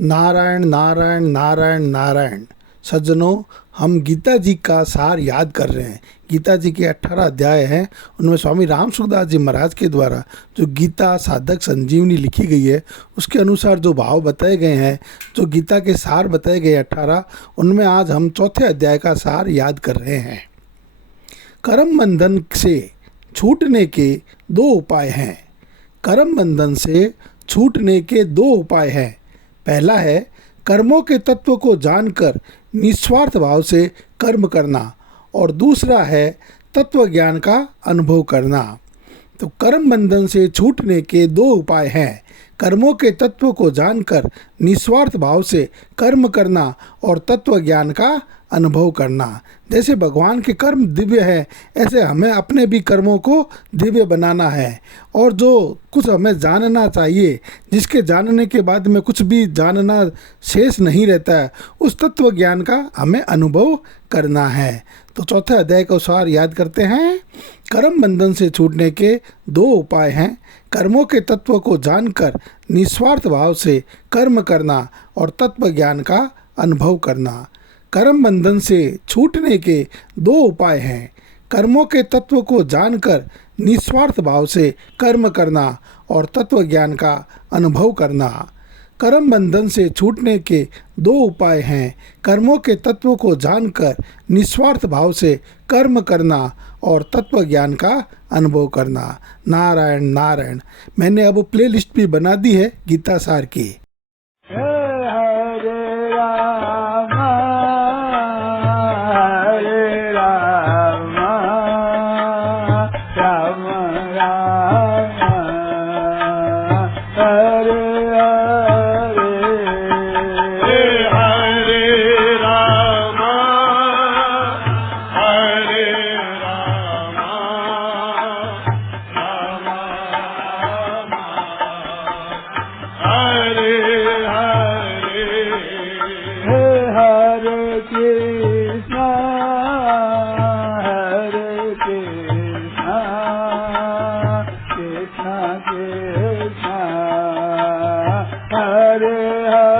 नारायण नारायण नारायण नारायण। सज्जनों, हम गीता जी का सार याद कर रहे हैं। गीता जी के 18 अध्याय हैं, उनमें स्वामी राम सुखदास जी महाराज के द्वारा जो गीता साधक संजीवनी लिखी गई है, उसके अनुसार जो भाव बताए गए हैं, जो गीता के सार बताए गए 18, उनमें आज हम चौथे अध्याय का सार याद कर रहे हैं। कर्म बंधन से छूटने के दो उपाय हैं। कर्म बंधन से छूटने के दो उपाय हैं। पहला है कर्मों के तत्व को जानकर निस्वार्थ भाव से कर्म करना, और दूसरा है तत्व ज्ञान का अनुभव करना। तो कर्म बंधन से छूटने के दो उपाय हैं। कर्मों के तत्व को जानकर निस्वार्थ भाव से कर्म करना और तत्व ज्ञान का अनुभव करना। जैसे भगवान के कर्म दिव्य है, ऐसे हमें अपने भी कर्मों को दिव्य बनाना है। और जो कुछ हमें जानना चाहिए, जिसके जानने के बाद में कुछ भी जानना शेष नहीं रहता है, उस तत्व ज्ञान का हमें अनुभव करना है। तो चौथे अध्याय का सार याद करते हैं। कर्म बंधन से छूटने के दो उपाय हैं। कर्मों के तत्व को जानकर निस्वार्थ भाव से कर्म करना और तत्व ज्ञान का अनुभव करना। कर्म बंधन से छूटने के दो उपाय हैं। कर्मों के तत्व को जानकर निस्वार्थ भाव से कर्म करना और तत्व ज्ञान का अनुभव करना। कर्म बंधन से छूटने के दो उपाय हैं। कर्मों के तत्व को जानकर निस्वार्थ भाव से कर्म करना और तत्व ज्ञान का अनुभव करना। नारायण नारायण। मैंने अब प्लेलिस्ट भी बना दी है गीता सार की। Hare